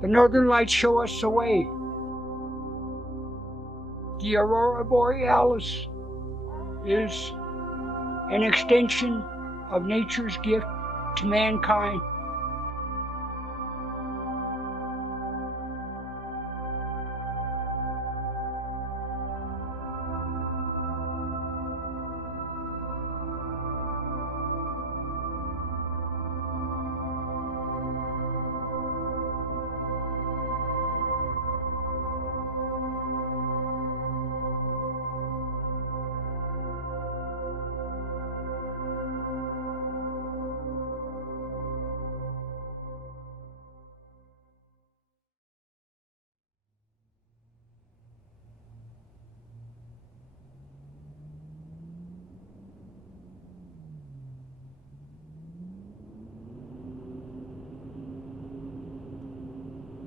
The northern lights show us the way. The aurora borealis is an extension of nature's gift to mankind.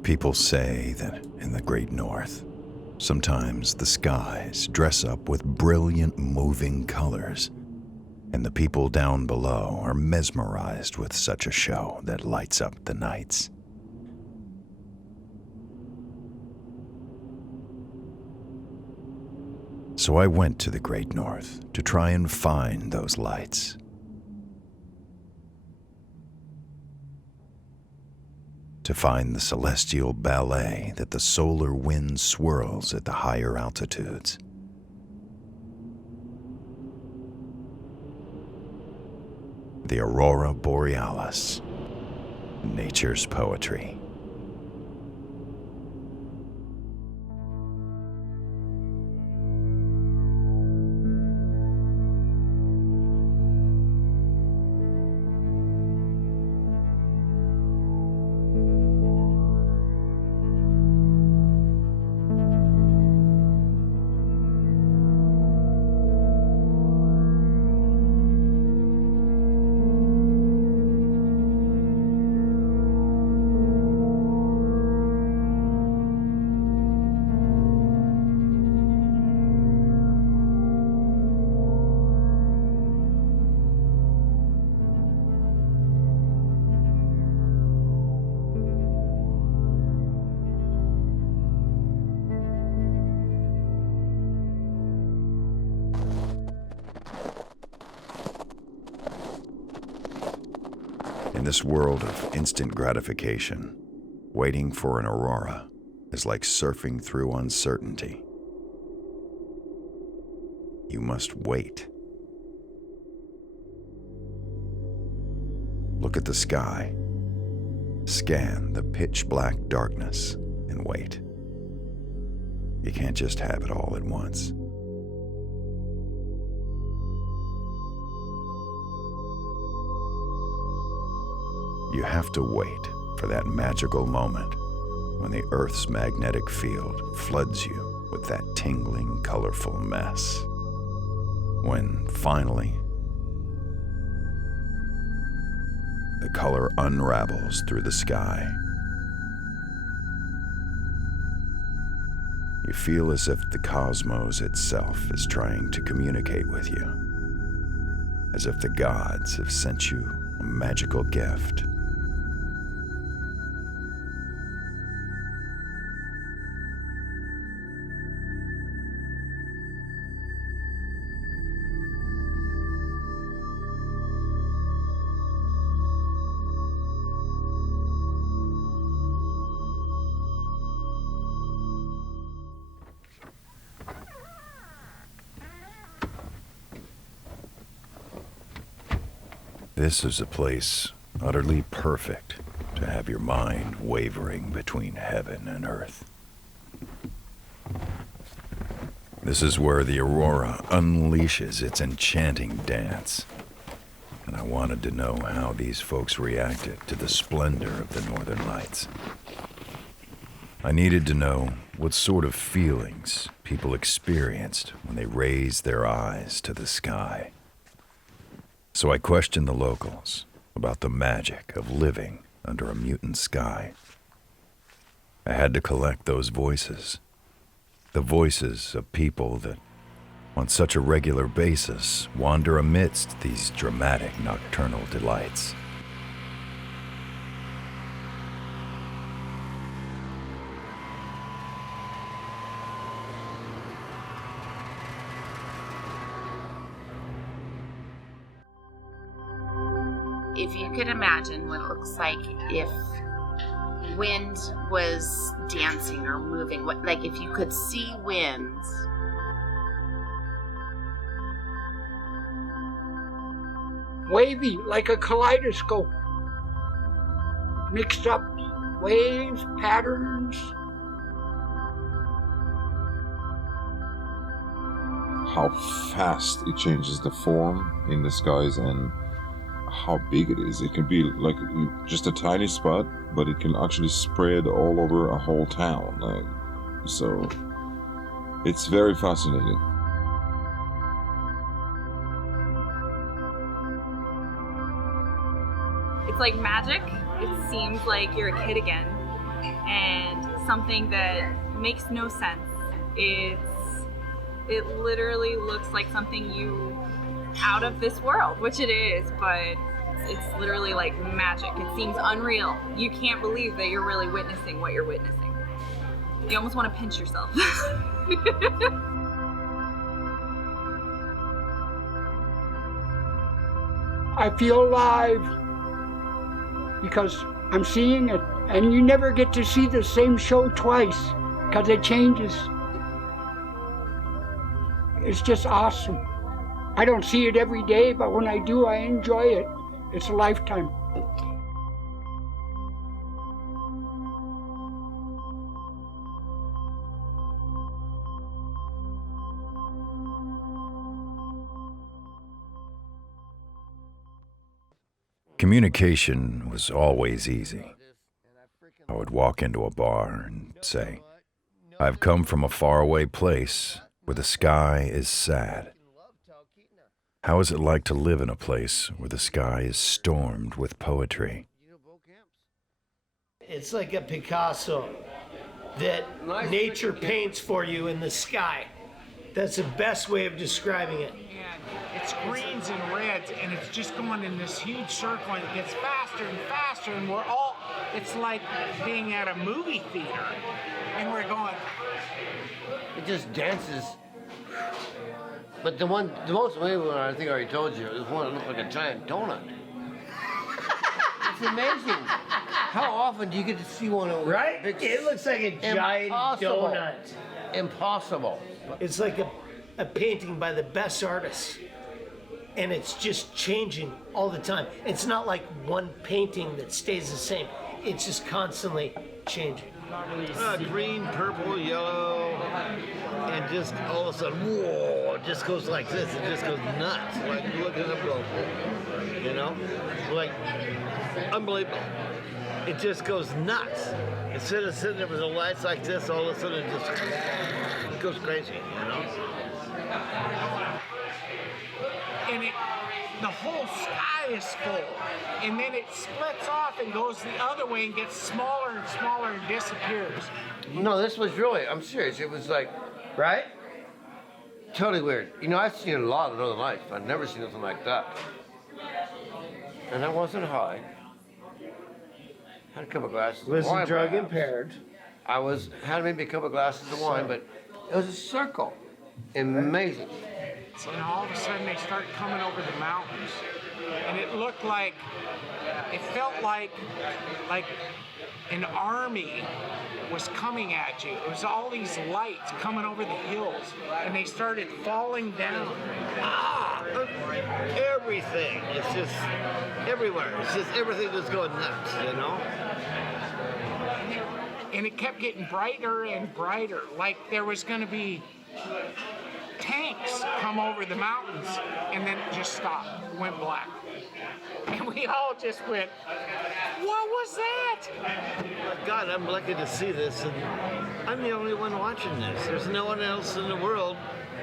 People say that in the Great North, sometimes the skies dress up with brilliant moving colors, and the people down below are mesmerized with such a show that lights up the nights. So I went to the Great North to try and find those lights. To find the celestial ballet that the solar wind swirls at the higher altitudes. The aurora borealis, nature's poetry. In this world of instant gratification, waiting for an aurora is like surfing through uncertainty. You must wait. Look at the sky. Scan the pitch-black darkness and wait. You can't just have it all at once. You have to wait for that magical moment when the Earth's magnetic field floods you with that tingling, colorful mess. When finally, the color unravels through the sky. You feel as if the cosmos itself is trying to communicate with you, as if the gods have sent you a magical gift. This is a place utterly perfect to have your mind wavering between heaven and earth. This is where the aurora unleashes its enchanting dance, and I wanted to know how these folks reacted to the splendor of the northern lights. I needed to know what sort of feelings people experienced when they raised their eyes to the sky. So I questioned the locals about the magic of living under a mutant sky. I had to collect those voices, the voices of people that, on such a regular basis, wander amidst these dramatic nocturnal delights. if you could imagine what it looks like if wind was dancing or moving, like if you could see winds. Wavy, like a kaleidoscope. Mixed up waves, patterns. How fast it changes the form in the skies and how big it is. It can be like just a tiny spot, but it can actually spread all over a whole town. So it's very fascinating. It's like magic. It seems like you're a kid again, and something that makes no sense. It literally looks like something out of this world, which it is, but it's literally like magic. It seems unreal. You can't believe that you're really witnessing what you're witnessing. You almost want to pinch yourself. I feel alive because I'm seeing it, and you never get to see the same show twice because it changes. It's just awesome. I don't see it every day, but when I do, I enjoy it. It's a lifetime. Communication was always easy. I would walk into a bar and say, "I've come from a faraway place where the sky is sad. How is it like to live in a place where the sky is stormed with poetry?" It's like a Picasso that nature paints for you in the sky. That's the best way of describing it. And it's greens and reds, and it's just going in this huge circle, and it gets faster and faster, and it's like being at a movie theater, and we're going. It just dances. But the most amazing one, I think I already told you, is one that looked like a giant donut. It's amazing. How often do you get to see one of those? Right? Big, It looks like a giant donut. Impossible. It's like a painting by the best artists. And it's just changing all the time. It's not like one painting that stays the same. It's just constantly changing. Green, purple, yellow, and just all of a sudden, whoa, it just goes like this. It just goes nuts. Like, look at it go, you know? Like, unbelievable. It just goes nuts. Instead of sitting there with the lights like this, all of a sudden it goes crazy, you know? And the whole sky is full, and then it splits off and goes the other way and gets smaller and smaller and disappears. No, this was really, I'm serious. It was like, right? Totally weird. You know, I've seen a lot of Northern Lights, but I've never seen anything like that. And I wasn't high. Had a couple glasses of wine. Wasn't drug impaired. Had maybe a couple glasses of wine, but it was a circle. Amazing. And all of a sudden they start coming over the mountains, and it felt like an army was coming at you. It was all these lights coming over the hills, and they started falling down. Everything. It's just everywhere. It's just everything just going nuts, you know? And it kept getting brighter and brighter, like there was going to be tanks come over the mountains, and then it just stopped, went black. And we all just went, what was that? God, I'm lucky to see this, and I'm the only one watching this. There's no one else in the world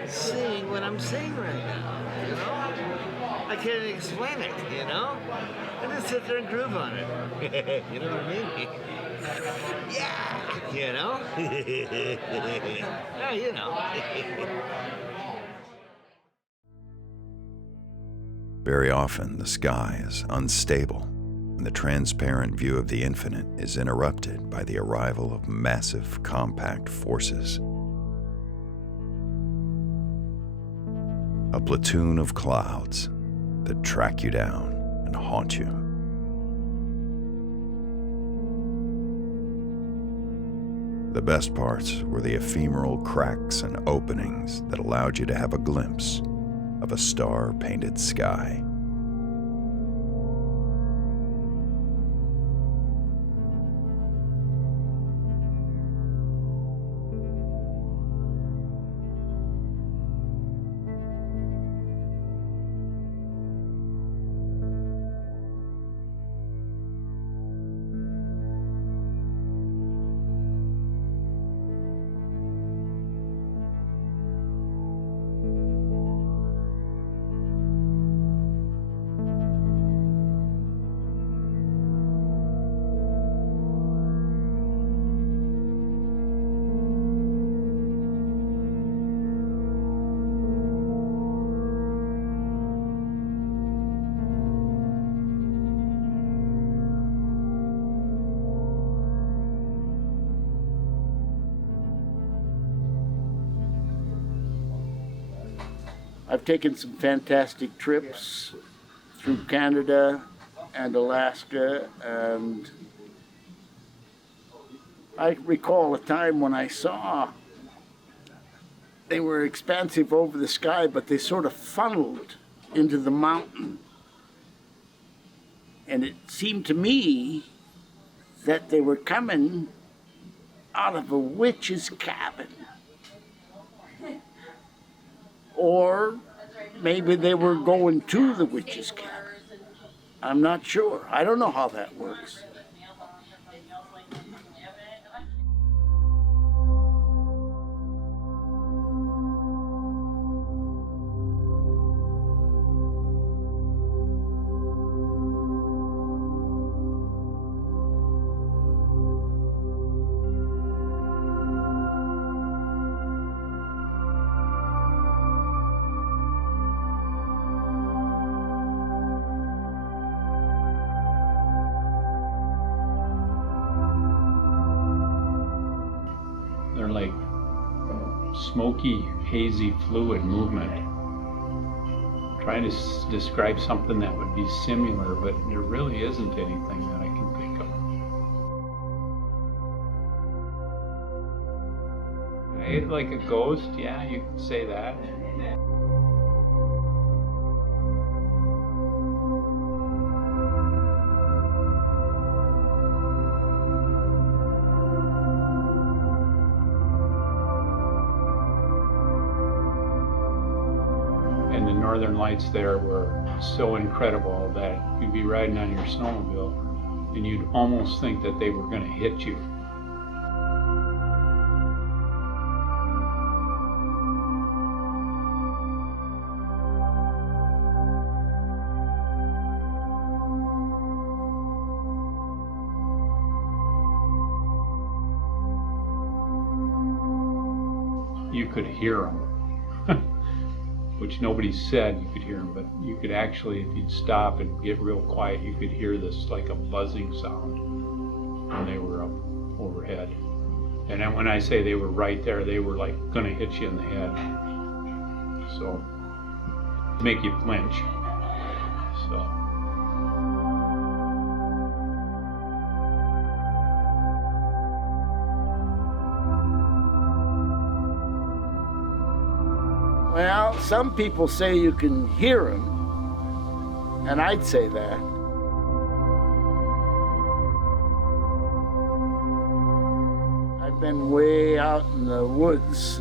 seeing what I'm seeing right now, you know? I can't explain it, you know? I just sit there and groove on it. You know what I mean? Yeah, you know? Yeah, you know. Very often, the sky is unstable, and the transparent view of the infinite is interrupted by the arrival of massive, compact forces. A platoon of clouds that track you down and haunt you. The best parts were the ephemeral cracks and openings that allowed you to have a glimpse of a star-painted sky. I've taken some fantastic trips through Canada and Alaska, and I recall a time when I saw they were expansive over the sky, but they sort of funneled into the mountain. And it seemed to me that they were coming out of a witch's cabin. Or maybe they were going to the witch's cabin. I'm not sure. I don't know how that works. They're like smoky, hazy fluid movement. Trying to describe something that would be similar, but there really isn't anything that I can think of. Like a ghost, yeah, you could say that. And the northern lights there were so incredible that you'd be riding on your snowmobile and you'd almost think that they were going to hit you. You could hear them. Which nobody said you could hear them, but you could actually, if you'd stop and get real quiet, you could hear this like a buzzing sound when they were up overhead. And then when I say they were right there, they were like gonna hit you in the head. So, make you flinch. So. Well, some people say you can hear them, and I'd say that. I've been way out in the woods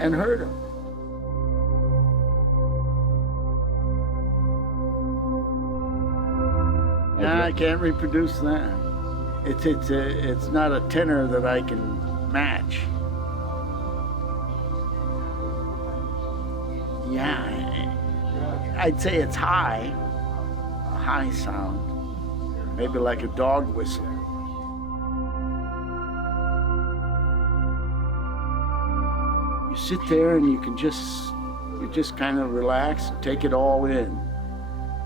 and heard them. Nah, I can't reproduce that. It's not a tenor that I can match. Yeah, I'd say it's high, a high sound, maybe like a dog whistle. You sit there and you just kind of relax and take it all in,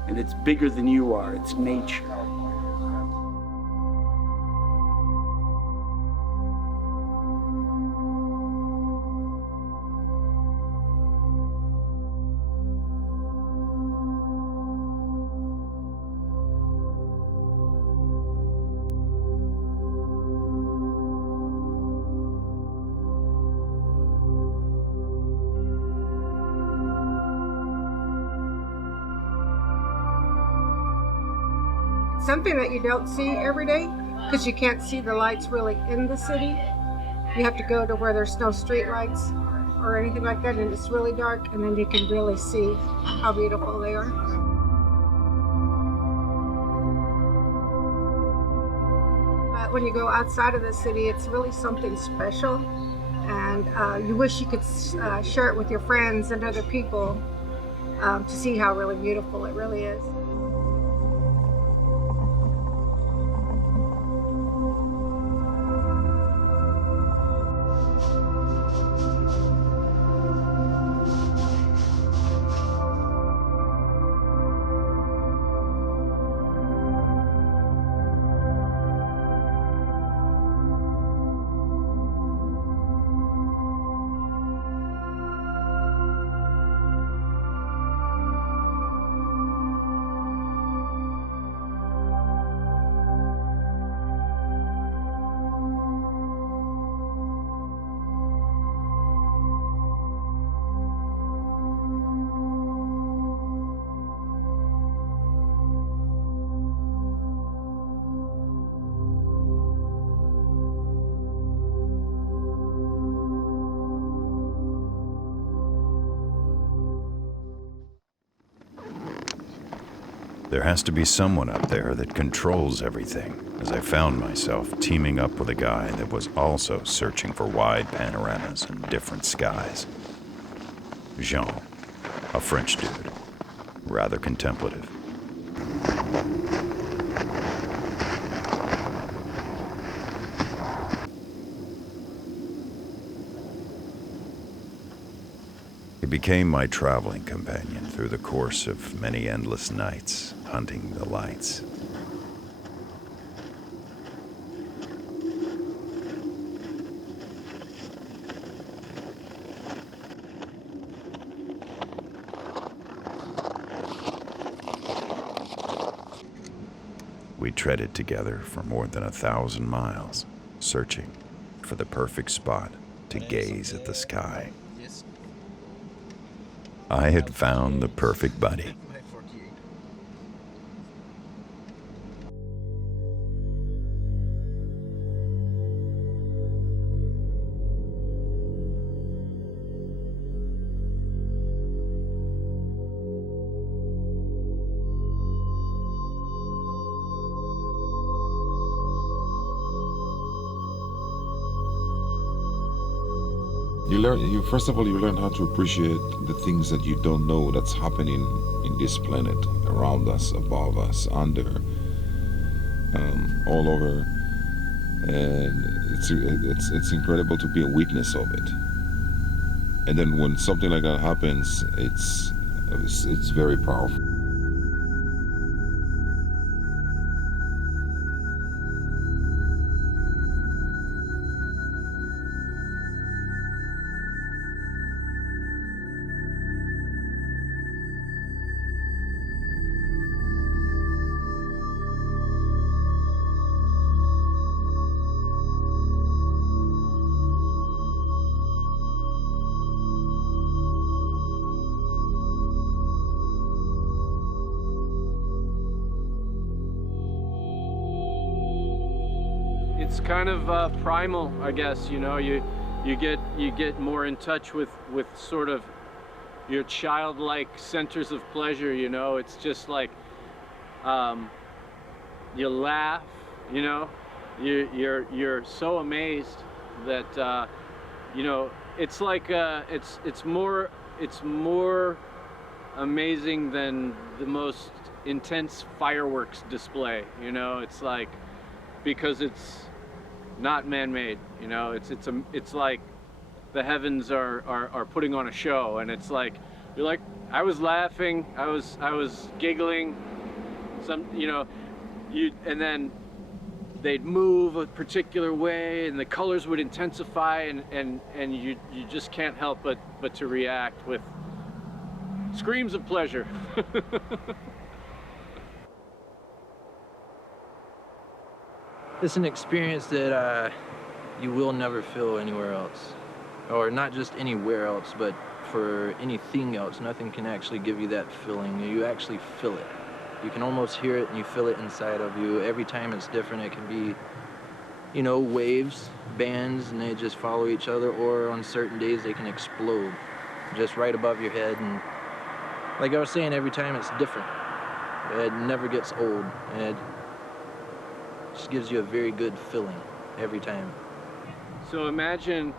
and it's bigger than you are. It's nature. something that you don't see every day because you can't see the lights really in the city. You have to go to where there's no street lights or anything like that, and it's really dark, and then you can really see how beautiful they are. But when you go outside of the city, it's really something special, and you wish you could share it with your friends and other people to see how really beautiful it really is. There has to be someone up there that controls everything, as I found myself teaming up with a guy that was also searching for wide panoramas and different skies. Jean, a French dude, rather contemplative. He became my traveling companion through the course of many endless nights, hunting the lights. We treaded together for more than 1,000 miles, searching for the perfect spot to gaze at the sky. I had found the perfect buddy. First of all, you learn how to appreciate the things that you don't know that's happening in this planet, around us, above us, under, all over, and it's incredible to be a witness of it. And then when something like that happens, it's very powerful. It's kind of primal, I guess. You know, you get more in touch with sort of your childlike centers of pleasure. You know, it's just like you laugh. You know, you're so amazed that you know, it's like it's more amazing than the most intense fireworks display. You know, it's like, because it's not man-made, you know, it's like the heavens are putting on a show, and it's like, you're like, I was laughing, I was giggling, you know, and then they'd move a particular way, and the colors would intensify, and you just can't help but to react with screams of pleasure. It's an experience that you will never feel anywhere else. Or not just anywhere else, but for anything else. Nothing can actually give you that feeling. You actually feel it. You can almost hear it and you feel it inside of you. Every time it's different. It can be, you know, waves, bands, and they just follow each other, or on certain days they can explode just right above your head. And like I was saying, every time it's different. It never gets old, and it just gives you a very good feeling every time. So imagine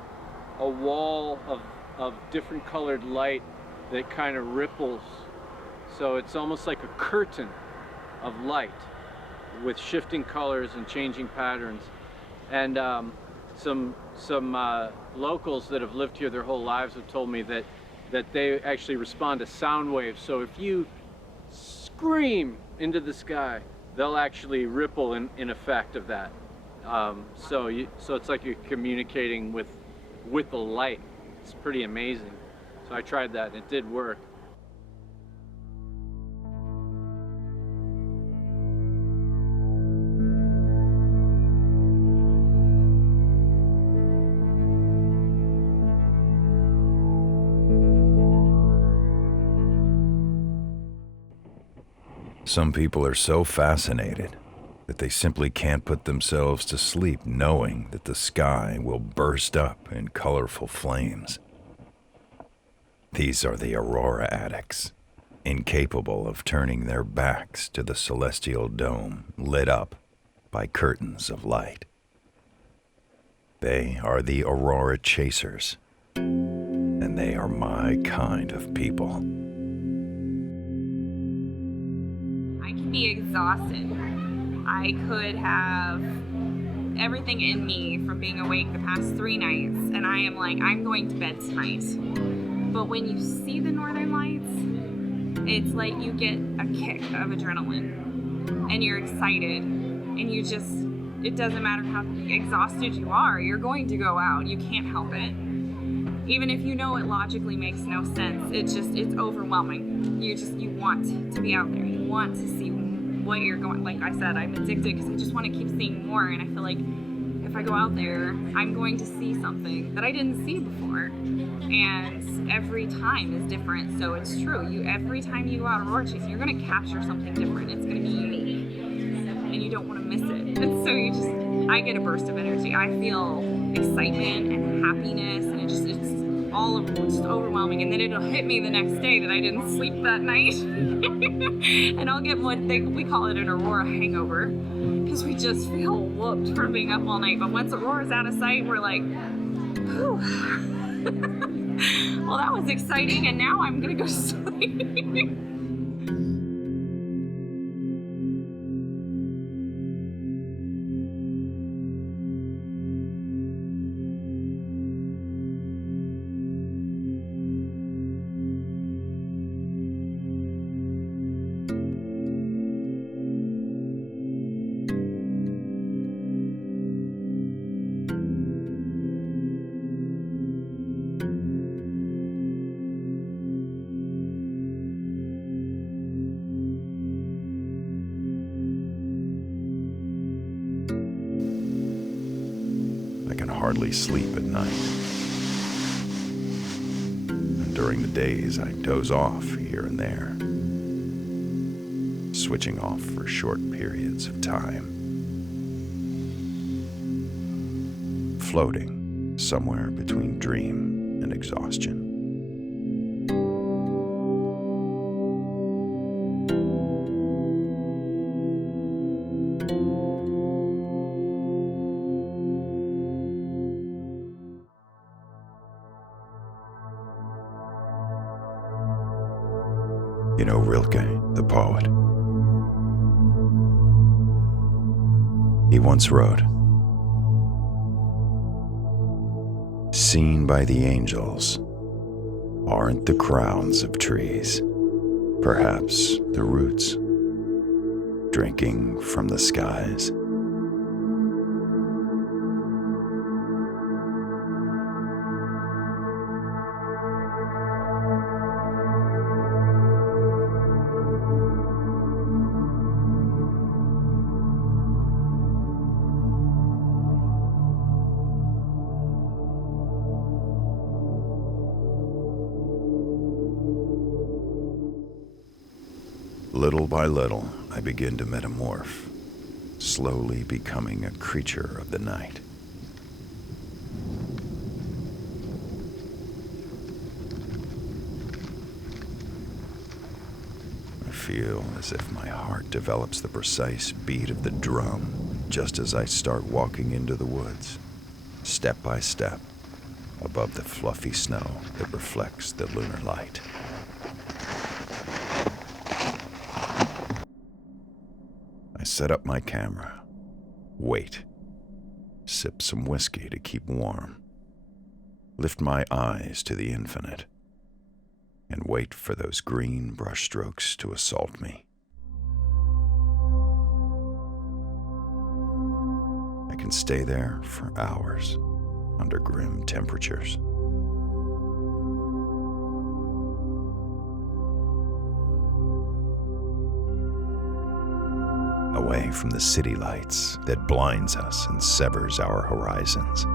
a wall of different colored light that kind of ripples. So it's almost like a curtain of light with shifting colors and changing patterns. And some locals that have lived here their whole lives have told me that they actually respond to sound waves. So if you scream into the sky, they'll actually ripple in effect of that. So it's like you're communicating with the light. It's pretty amazing. So I tried that and it did work. Some people are so fascinated that they simply can't put themselves to sleep knowing that the sky will burst up in colorful flames. These are the aurora addicts, incapable of turning their backs to the celestial dome lit up by curtains of light. They are the aurora chasers, and they are my kind of people. I can be exhausted. I could have everything in me from being awake the past 3 nights, and I am like, I'm going to bed tonight. But when you see the northern lights, it's like you get a kick of adrenaline, and you're excited, and you just, it doesn't matter how exhausted you are, you're going to go out. You can't help it. Even if you know it logically makes no sense, it's overwhelming. You want to be out there. You want to see what you're going, like I said, I'm addicted because I just want to keep seeing more, and I feel like if I go out there, I'm going to see something that I didn't see before, and every time is different. So it's true, every time you go out aurora chasing, you're going to capture something different. It's going to be unique, and you don't want to miss it. And so I get a burst of energy. I feel excitement and happiness, and it's just overwhelming. And then it'll hit me the next day that I didn't sleep that night. And I'll get we call it an aurora hangover, because we just feel whooped from being up all night. But once aurora's out of sight, we're like, whew. Well, that was exciting, and now I'm gonna go to sleep. Hardly sleep at night. And during the days, I doze off here and there, switching off for short periods of time, floating somewhere between dream and exhaustion. You know Rilke, the poet? He once wrote, "Seen by the angels aren't the crowns of trees, perhaps the roots, drinking from the skies." Little by little, I begin to metamorph, slowly becoming a creature of the night. I feel as if my heart develops the precise beat of the drum just as I start walking into the woods, step by step, above the fluffy snow that reflects the lunar light. I set up my camera, wait, sip some whiskey to keep warm, lift my eyes to the infinite, and wait for those green brushstrokes to assault me. I can stay there for hours under grim temperatures. Away from the city lights that blinds us and severs our horizons.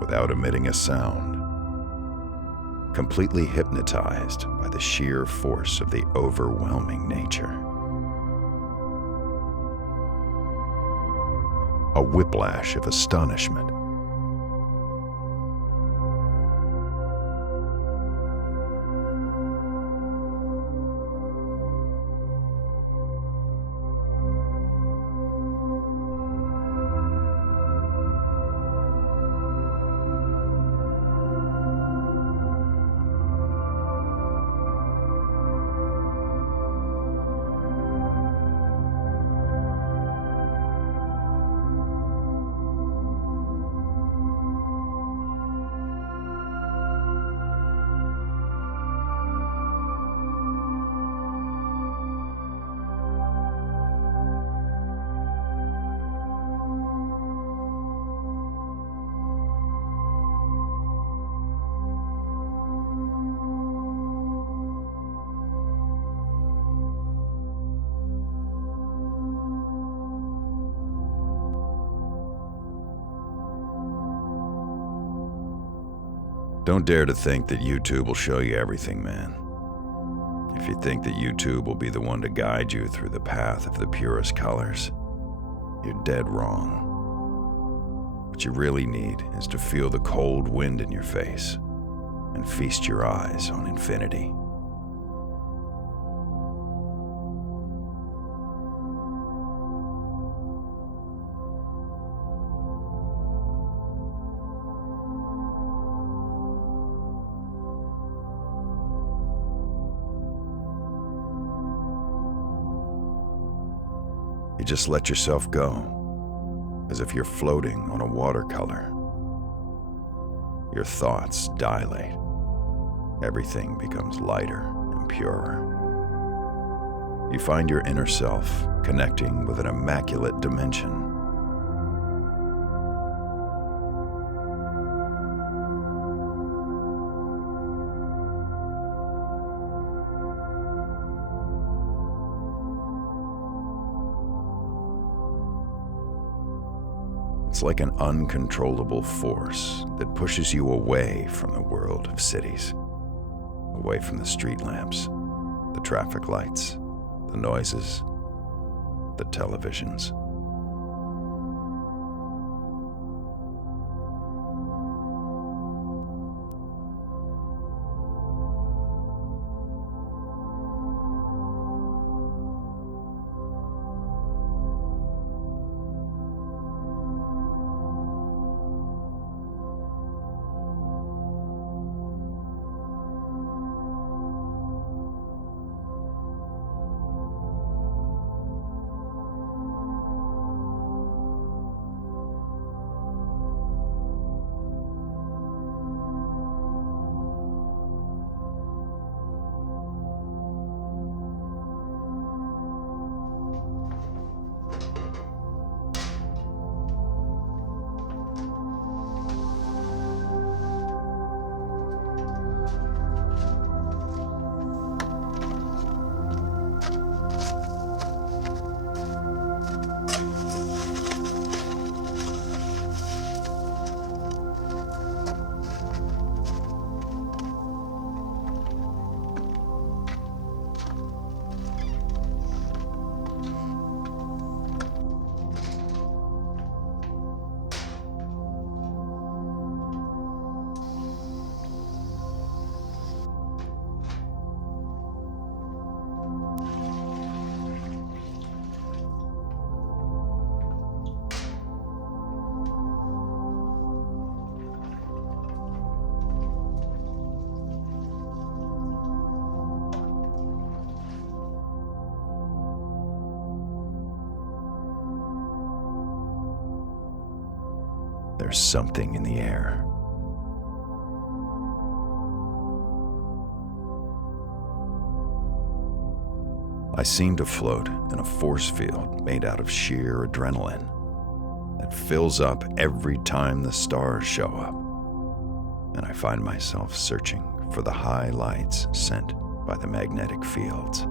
Without emitting a sound, completely hypnotized by the sheer force of the overwhelming nature. A whiplash of astonishment. Don't dare to think that YouTube will show you everything, man. If you think that YouTube will be the one to guide you through the path of the purest colors, you're dead wrong. What you really need is to feel the cold wind in your face and feast your eyes on infinity. You just let yourself go, as if you're floating on a watercolor. Your thoughts dilate. Everything becomes lighter and purer. You find your inner self connecting with an immaculate dimension. It's like an uncontrollable force that pushes you away from the world of cities, away from the street lamps, the traffic lights, the noises, the televisions. There's something in the air. I seem to float in a force field made out of sheer adrenaline that fills up every time the stars show up, and I find myself searching for the high lights sent by the magnetic fields.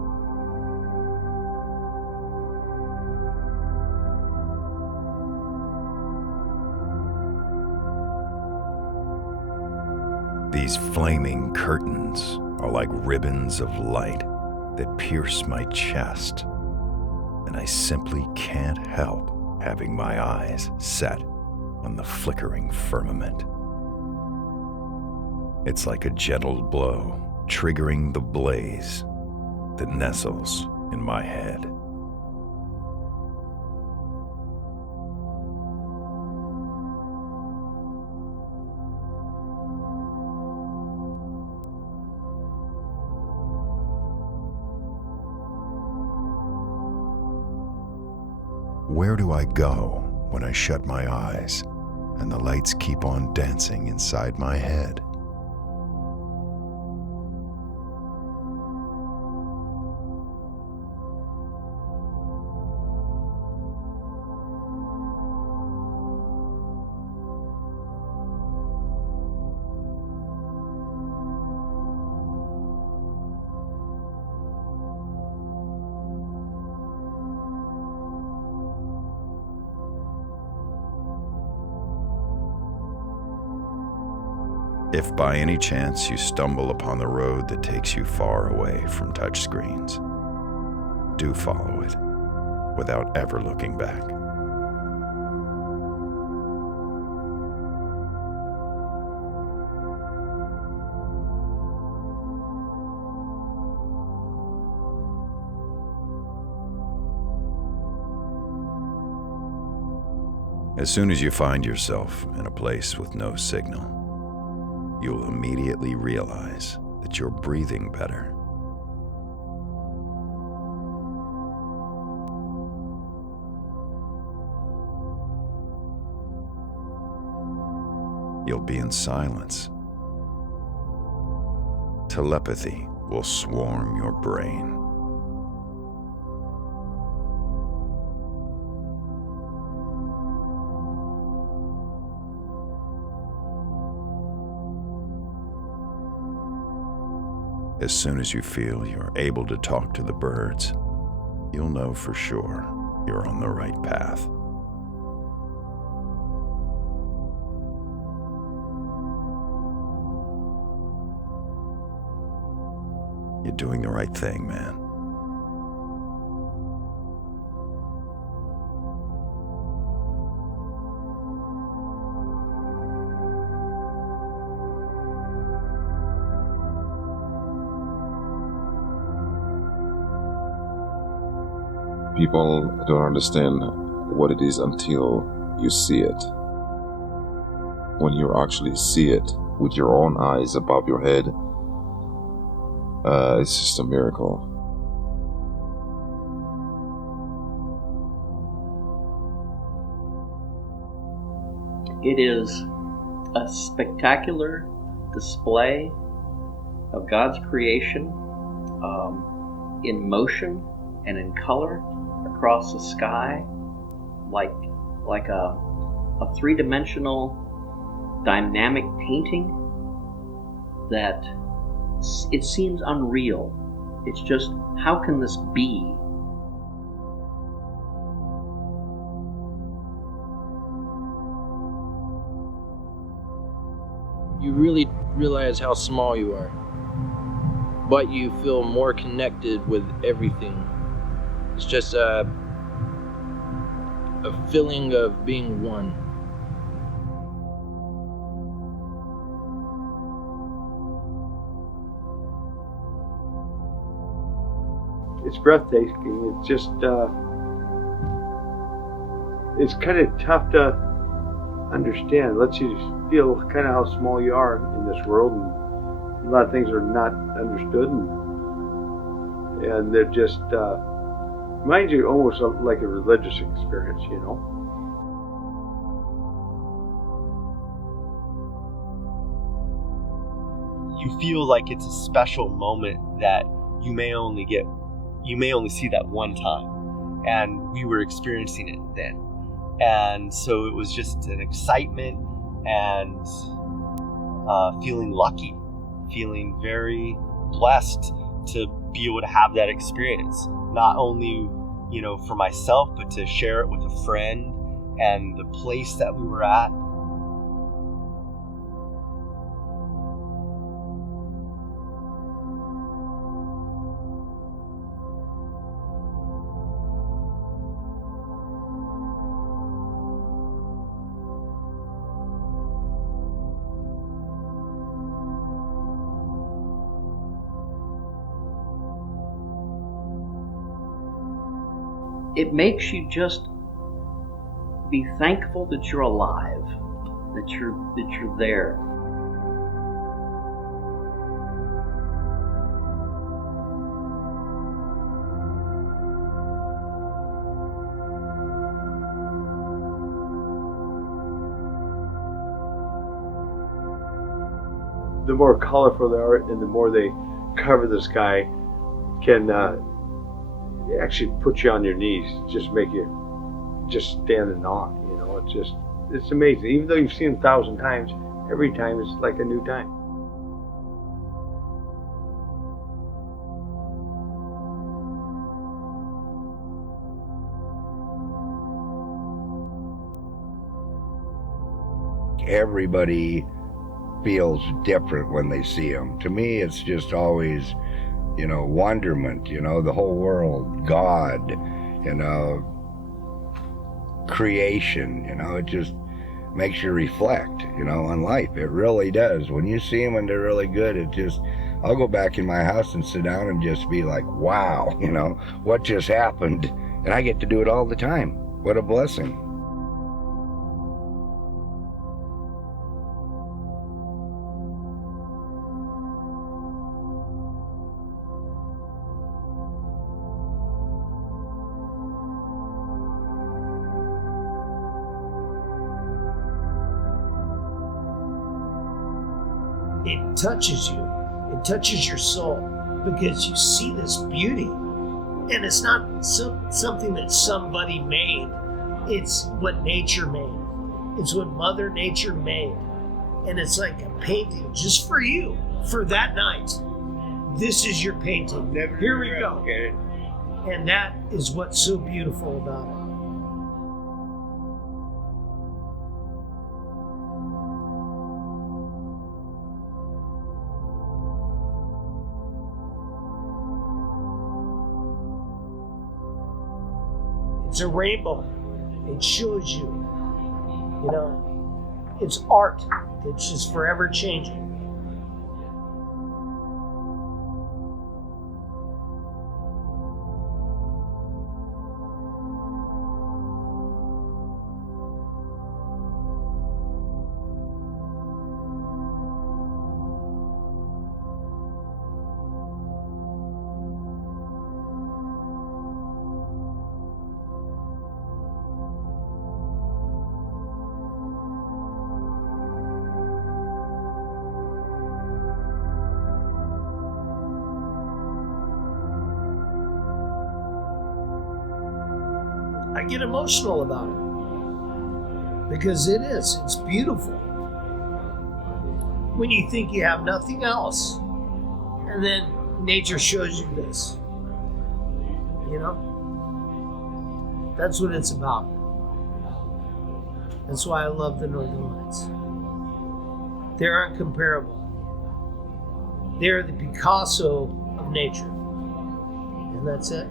These flaming curtains are like ribbons of light that pierce my chest, and I simply can't help having my eyes set on the flickering firmament. It's like a gentle blow, triggering the blaze that nestles in my head. Where do I go when I shut my eyes and the lights keep on dancing inside my head? If by any chance you stumble upon the road that takes you far away from touchscreens, do follow it without ever looking back. As soon as you find yourself in a place with no signal, you'll immediately realize that you're breathing better. You'll be in silence. Telepathy will swarm your brain. As soon as you feel you're able to talk to the birds, you'll know for sure you're on the right path. You're doing the right thing, man. People don't understand what it is until you see it. When you actually see it with your own eyes above your head, it's just a miracle. It is a spectacular display of God's creation in motion and in color across the sky, like a three-dimensional dynamic painting that it seems unreal. It's just, how can this be? You really realize how small you are, but you feel more connected with everything. It's just a feeling of being one. It's breathtaking. It's just, it's kind of tough to understand. It lets you feel kind of how small you are in this world, and a lot of things are not understood, and they're just, reminds you almost like a religious experience, you know. you feel like it's a special moment that you may only see that one time, and we were experiencing it then. And so it was just an excitement and feeling lucky, feeling very blessed to be able to have that experience, not only for myself, but to share it with a friend and the place that we were at. It makes you just be thankful that you're alive, that you're there. The more colorful they are and the more they cover the sky can actually put you on your knees, just make you just stand in awe. It's amazing. Even though you've seen 1,000 times, every time is like a new time. Everybody feels different when they see them. To me, it's just always, wonderment, the whole world, God, creation, it just makes you reflect, on life. It really does. When you see them and they're really good, I'll go back in my house and sit down and just be like, wow, what just happened? And I get to do it all the time. What a blessing. It touches you. It touches your soul because you see this beauty. And it's not something that somebody made. It's what nature made. It's what Mother Nature made. And it's like a painting just for you, for that night. This is your painting. Here we go. And that is what's so beautiful about it. It's a rainbow. It shows you, it's art that's just forever changing. I get emotional about it because it's beautiful. When you think you have nothing else, and then nature shows you this, that's what it's about. That's why I love the Northern Lights. They're uncomparable. They're the Picasso of nature, and that's it.